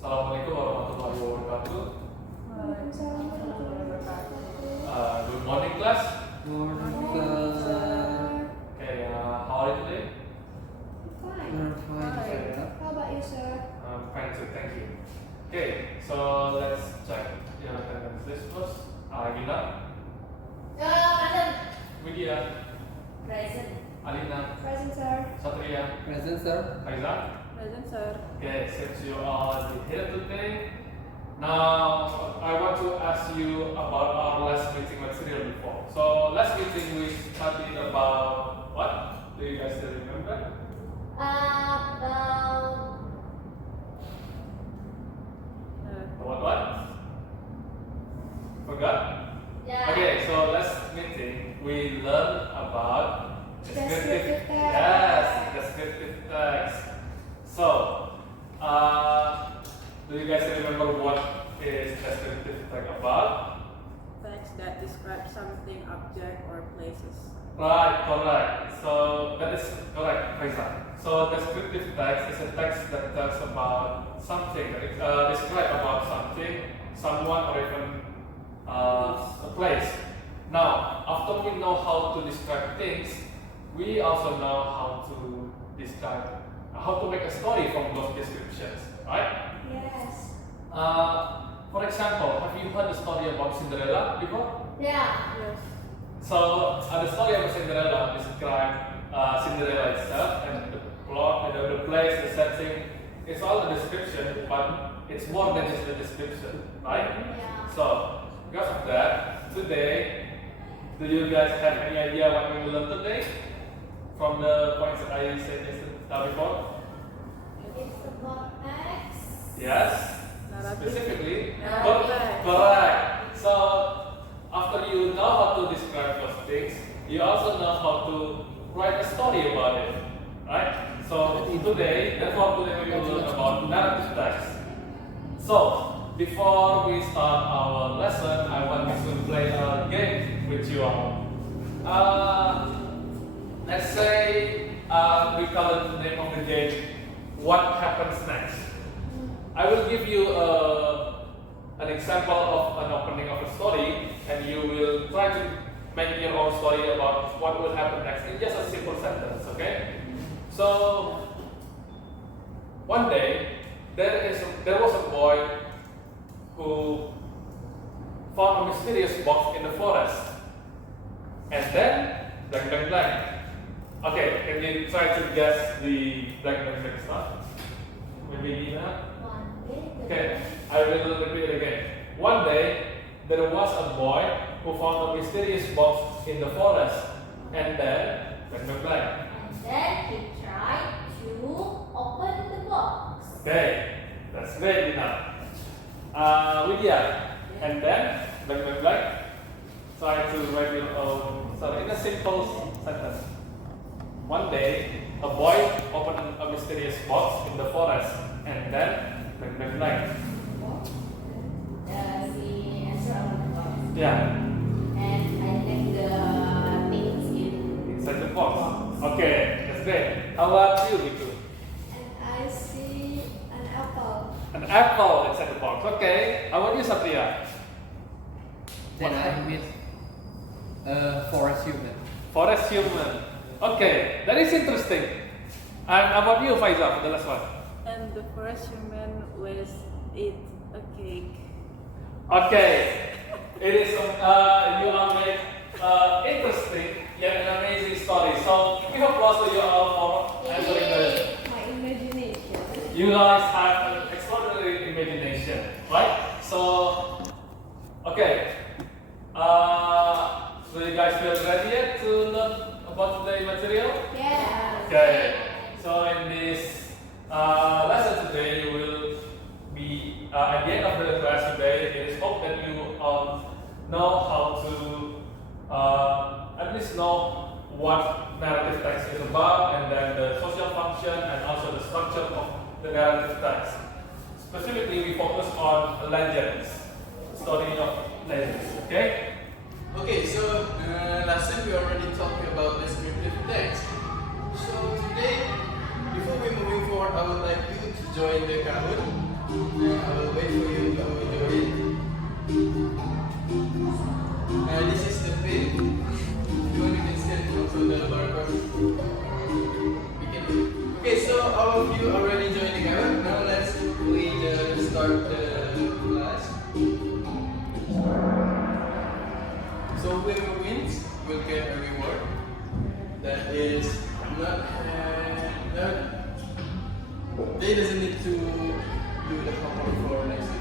Assalamualaikum warahmatullahi wabarakatuh. Waalaikumsalam warahmatullahi wabarakatuh. Good morning, class. Morning, sir. Okay, how are you today? Fine. Fine. How about you, sir? I'm fine too, thank you. Okay, so let's check your attendance list first. Gina, Present. Widya, Present. Alina, Present, sir. Satria, Present, sir. Faizan. Present, sir. Okay, since you are here today, now I want to ask you about our last meeting material before. So last meeting we studied about what? Do you guys still remember? About About what? Forgot? yeah. Okay, so last meeting we learned about Descriptive text. Yes, descriptive text. So, do you guys remember what is descriptive text about? Text that describes something, object, or places. Right, correct. So that is correct, Faisal. So descriptive text is a text that tells about something, that describe about something, someone, or even a place. Now, after we know how to describe things, we also know how to describe, how to make a story from those descriptions, right? Yes. For example, have you heard the story about Cinderella before? Yeah. Yes. So, the story of Cinderella describe Cinderella itself and the plot, the place, the setting. It's all the description, but it's more than just the description, right? Yeah. So, because of that, today, do you guys have any idea what we will learn today? From the points that I said before? It's about X. Yes. Narrative. Specifically? Narrative. Correct. So, after you know how to describe those things, you also know how to write a story about it. Right? So, today we will learn about narrative text. So, before we start our lesson, I want to play a game with you all. Let's say we call it the name of the game, What Happens Next? I will give you an example of an opening of a story, and you will try to make your own story about what will happen next in just a simple sentence, okay? So, one day, there was a boy who found a mysterious box in the forest. And then, blank, blank, blank. Okay, can you try to guess the blank, blank, blank stuff? Maybe Nina? One day. Okay, I will repeat it again. One day, there was a boy who found a mysterious box in the forest. And then, blank, blank, blank. And then he tried to open the box. Okay, that's great, Nina. Widya, and then, blank, blank, blank. Try to write your own story in a simple sentence. One day, a boy opened a mysterious box in the forest, and then, blank, blank, blank. He answered the box. Yeah, And I left the things inside the box. Okay, that's great. How about you, Viku? And I see an apple. An apple inside the box. Okay. How about you, Satria? Then I meet a forest human. Forest human. Okay, that is interesting. And how about you, Faizal, for the last one? And the first human was eat a cake. Okay, it is you are made interesting yet an amazing story. So give applause to you all for answering the. My imagination. You guys have an extraordinary imagination, right? So, okay. Do you guys feel ready yet to learn about the material? Yeah. Okay. So in this lesson today, you will be at the end of the class today. It is hope that you know how to at least know what narrative text is about, and then the social function and also the structure of the narrative text. Specifically, we focus on legends, story of legends. Okay. Okay, so last time we already talked about descriptive text. So today, before we moving forward, I would like you to join the Kahoot I will wait for you to enjoy it. This is the pin. If you want, you can scan also the barcode. We can do it. Okay, so all of you already joined together. Now let's start the class. So whoever wins will get a reward that is not they doesn't need to do the homework for next week.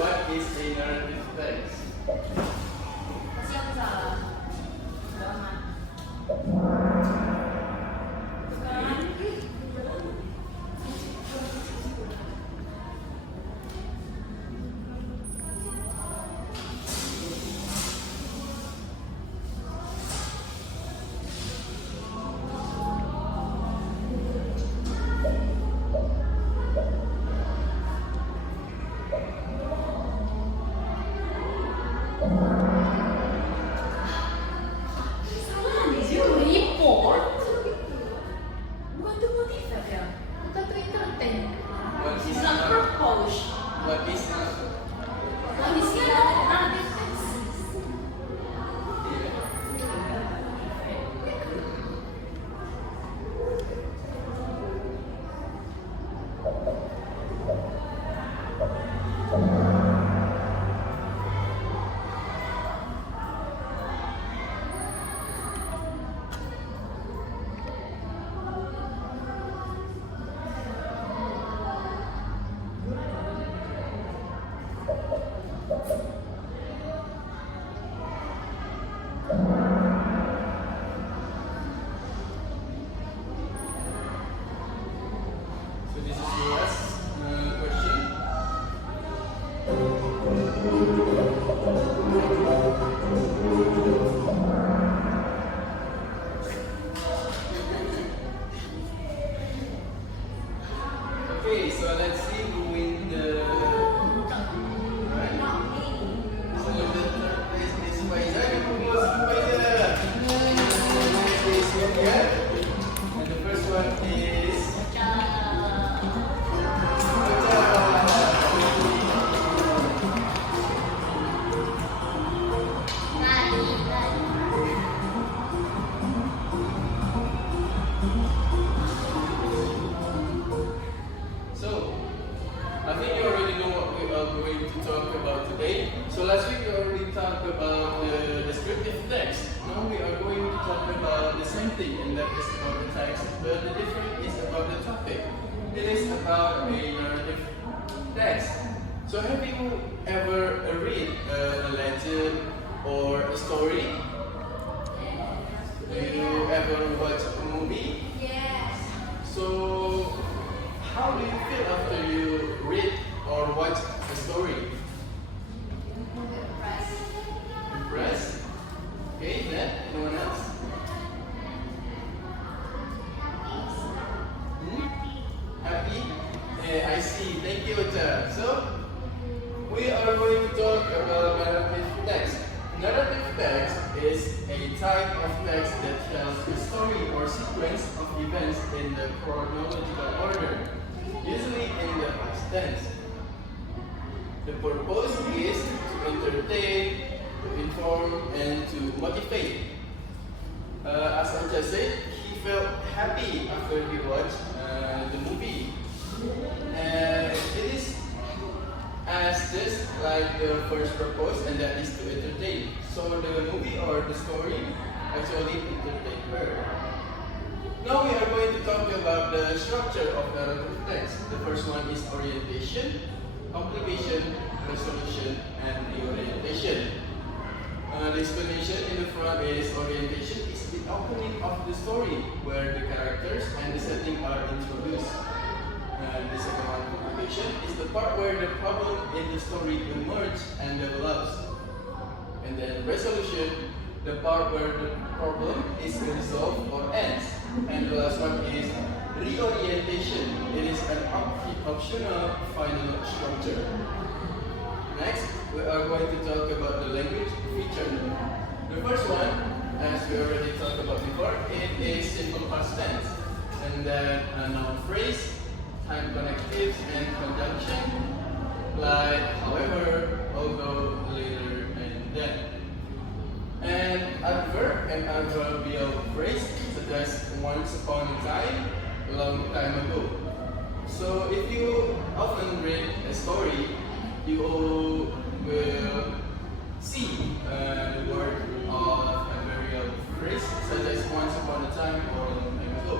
What is a narrative text? Siapa? Jangan. Salah nih sih report. Bukan tuh motif ya? Bukan tuh entertain. What is It's not purpose. What is not? Habisnya narrative text. So this is your last question. Okay, so let's see who win the. Right. So the third place is Faizal. Who goes to Faizal? Next is Sophia. And the first one is. So, I think you already know what we are going to talk about today. So last week we already talked about the descriptive text. Now we are going to talk about the same thing, and that is about the text, but the difference is about the topic. It is about a narrative text. So have you ever read a legend or a story? Do you ever watch a movie? Yes. So, how do you feel after you read or watch a story? Impressed? Okay, then, anyone else? Happy? Yeah, I see. Thank you, Cha. So, we are going to talk about narrative text. Narrative text is a type of text that tells a story or sequence of events in the chronological order, usually in the past tense. The purpose is to entertain, to inform, and to motivate. As Ancha said, he felt happy after he watched the movie. And it is as just like the first purpose, and that is to entertain. So the movie or the story actually entertained her. Now we are going to talk about the structure of narrative text. The first one is orientation, complication, resolution, and reorientation. The explanation in the front is orientation is the opening of the story where the characters and the setting are introduced. The second one, complication, is the part where the problem in the story emerges and develops. And then resolution, the part where the problem is resolved or ends. And the last one is reorientation. It is an optional final structure. Next, we are going to talk about the language feature. The first one, as we already talked about before, it is simple past tense. And then a noun phrase, time connectives, and conjunction, like however, although, later, and then. And adverb and adverbial phrase, such as once upon a time, long time ago. So if you often read a story, you will see the word of adverbial phrase, such as once upon a time or a long time ago.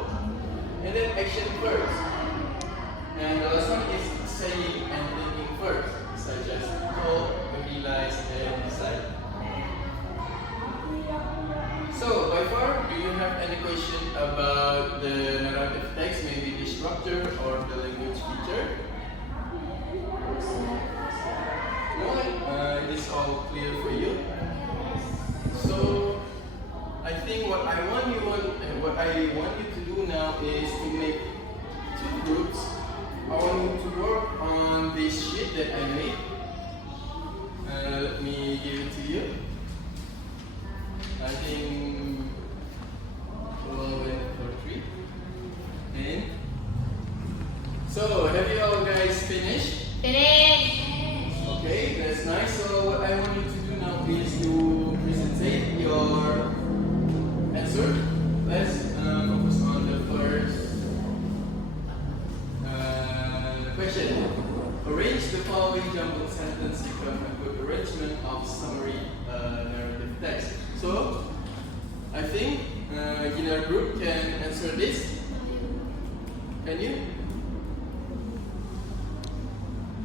And then action verbs. And the last one is saying and thinking verbs, such as told, realize, and decide. So, by far, do you have any question about the narrative text, maybe the structure or the language feature? No, it is all clear for you. So, I think what I want you to do now is to make two groups. I want you to work on this sheet that I made. Let me give it to you. I think we'll wait for 3. And so, have you all guys finished? Finish. Okay, that's nice. So what I want you to do now is to present your answer. Let's focus on the first question. Arrange the following jumbled sentence to become a good arrangement of summary narrative text. So, I think Gina group can answer this. Can you?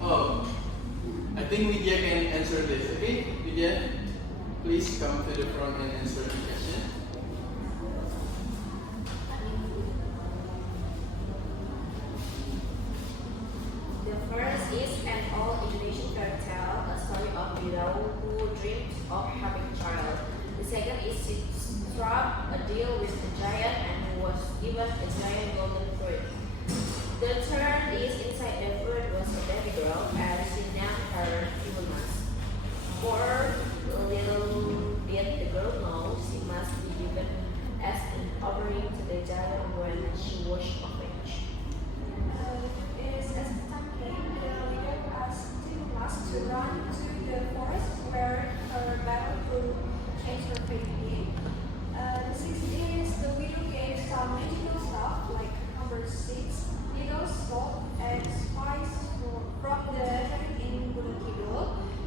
Oh, I think Vidya can answer this. Okay, Vidya, please come to the front and answer the question. The first is an old Indonesian fairy tale, a story of widow who dreams of having a child. The second is she struck a deal with a giant and who was given a giant golden fruit. The third is inside the fruit was a baby girl and she named her Humus. For little did the girl know she must be given as an offering to the giant when she was of age. Is as time came, the leader asked Humus to run to the forest where her battle could change her fate again. The sixth is the widow gave some magical stuff like amber seeds, needles, salt, and spice from the giant in Gunung Kidul.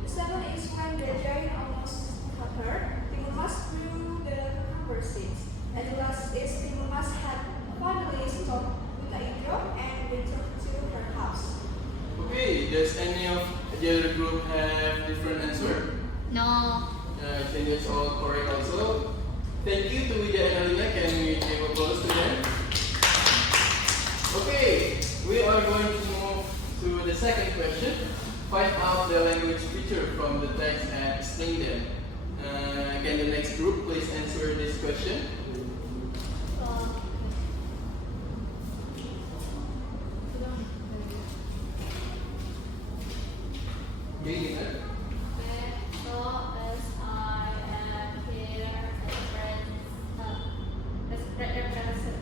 The seventh is when the giant almost cut her, Humus threw the amber seeds. And the last is Humus had finally stopped with a hero and returned to her house. Okay, does any of the other group have different answer? No. I think it's all correct also. Thank you to Vidya and Alina. Can we give applause to them? Okay, we are going to move to the second question. Find out the language feature from the text and explain them. Can the next group please answer this question? Gina? So as I am here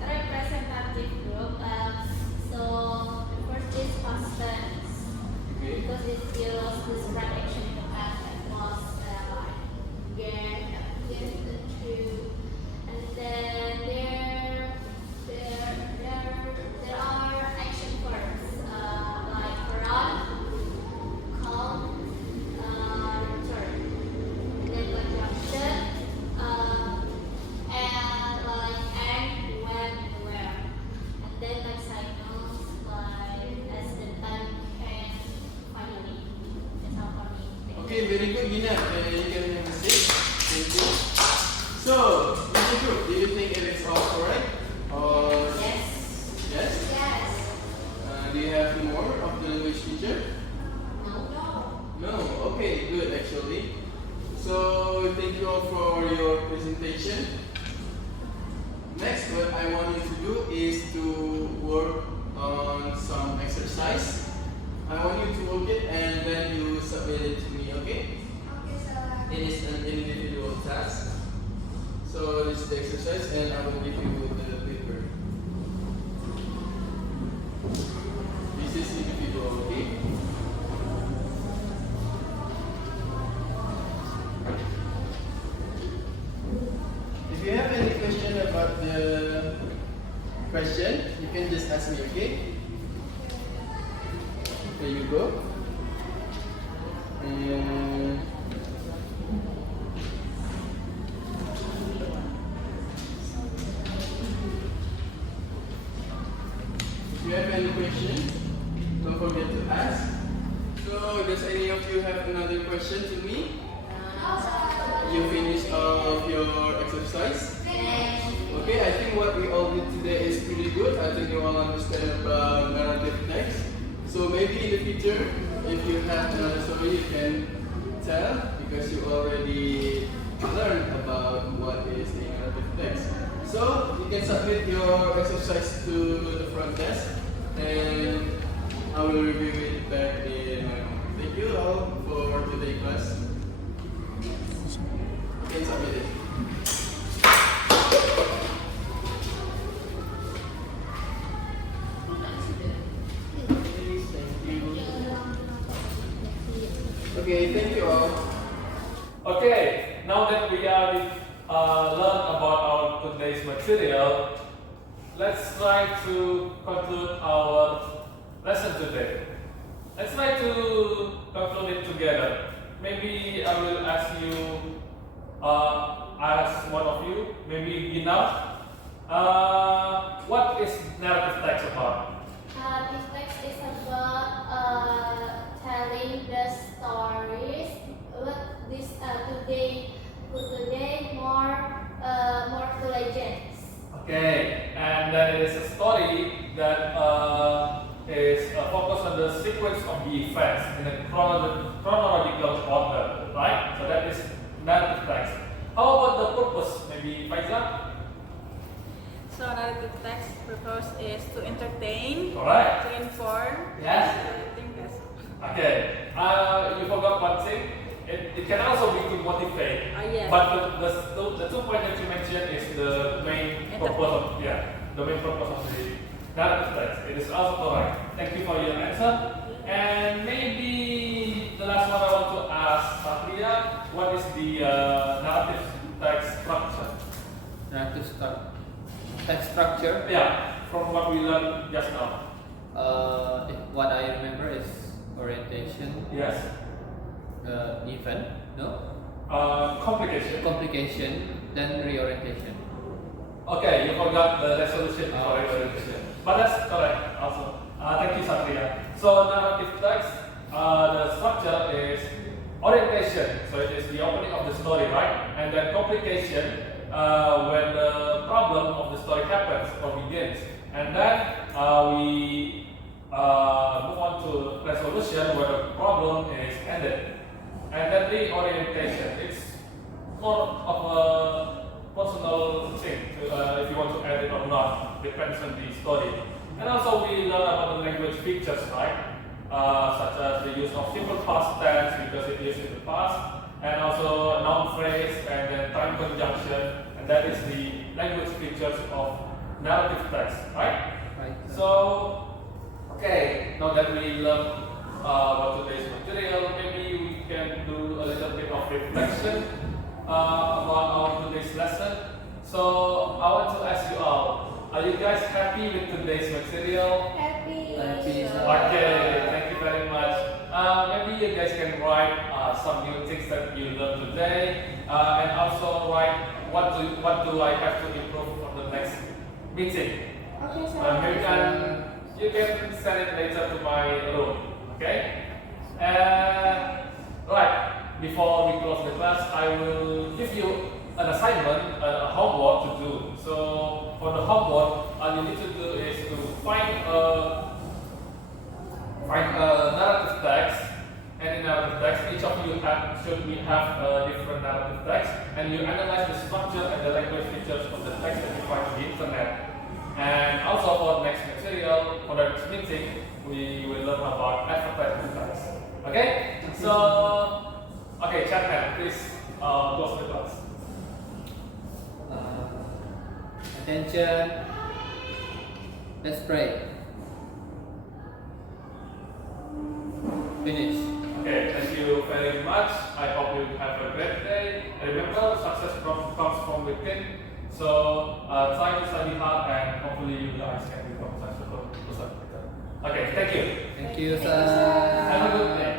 representative group, so the first is past tense Okay. because it feels describe action in the past and was like yes, true, and then there are action verbs like run, come, return. And then conjunction, and like and, when, and where. And then like signals, like as the time and finally. That's all for me. Okay, very good, Gina. You can have a seat. Thank you. So, Mr. Group, do you think it is all correct? Or Yes. yes? Yes. Do you have more of the language feature? No, okay, good actually. So thank you all for your presentation. Next, what I want you to do is to work on some exercise. I want you to work it and then you submit it to me, okay? Okay, sir. It is an individual task. So this is the exercise and I will give you the paper. This is individual, okay? If you have any question about the question, you can just ask me, okay? There you go. And if you have any questions, don't forget to ask. So, does any of you have another question to me? No, sir. You finished all of your exercise? Okay, I think what we all did today is pretty good. I think you all understand about narrative text. So maybe in the future, if you have another story, you can tell because you already learned about what is the narrative text. So you can submit your exercise to the front desk and I will review it back in my home. Thank you all for today's class. You can submit it. Okay, thank you all. Okay, now that we already learned about our today's material, let's try to conclude our lesson today. Let's try to conclude it together. Maybe I will ask you, ask one of you, maybe Gina, what is narrative text about? This text is about telling the stories, but this today more to legends. Okay, and there is a story that is focused on the sequence of the events in a chronological order, right? So that is narrative text. How about the purpose? Maybe Faizal? So narrative text purpose is to entertain, Alright. to inform. Yes. I think that's Okay, you forgot one thing. It can also be to motivate. yes. But the 2 points that you mentioned is the main purpose of the main purpose of the narrative text. It is also correct. Thank you for your answer. And maybe the last one I want to ask Satria, what is the narrative text structure? Narrative text structure. Yeah, from what we learned just now. What I remember is orientation, Yes. event, no? Complication. Complication, then reorientation. Okay, you forgot the resolution Oh, for resolution. But that's correct also. Thank you, Satria. So narrative text, the structure is orientation. So it is the opening of the story, right? And then complication, when the problem of the story happens or begins. And then we move on to resolution where the problem is ended. And then reorientation. It's more of a personal thing if you want to add it or not, depends on the story. And also we learn about the language features, right? Such as the use of simple past tense because it is in the past, and also a noun phrase and then time conjunction, and that is the language features of narrative text, right? Right. So, okay, now that we learned about today's material, maybe we can do a little bit of reflection about our today's lesson. So, I want to ask you all, are you guys happy with today's material? Happy. Happy. Okay, thank you very much. Maybe you guys can write some new things that you learned today, and also write what do I have to improve for the next meeting. Okay, sir. You can send it later to my room, okay? Right, before we close the class, I will give you an assignment, a homework to do. So for the homework, all you need to do is to find a narrative text, any narrative text should we have a different narrative text, and you analyze the structure and the language features of the text that you find on the internet. And also for next material, for the next meeting, we will learn about advertisement text. Okay? So, okay, Chapman, please close the class. Attention. Let's pray. Finish. Okay, thank you very much. I hope you have a great day. And remember, success comes from within. So try to study hard, and hopefully you guys can become successful person. Okay, thank you. Thank you, sir. Have a good day.